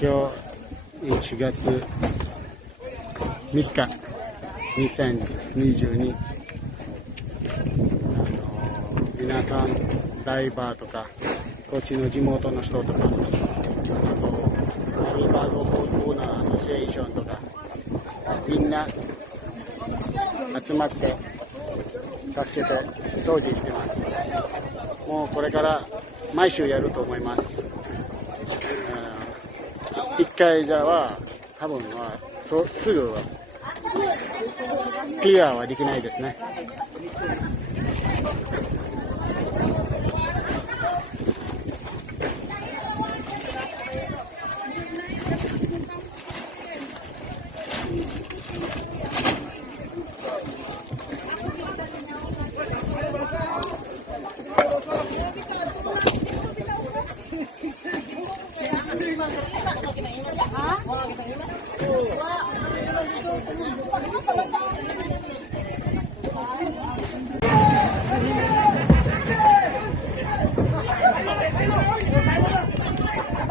今日1月3日2022、皆さんダイバーとかこっちの地元の人とか、あとマリンバードボートオーナーアソシエーションとかみんな集まって助けて掃除してます。もうこれから毎週やると思います。1回じゃは多分はすぐはクリアはできないですね。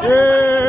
イエーイ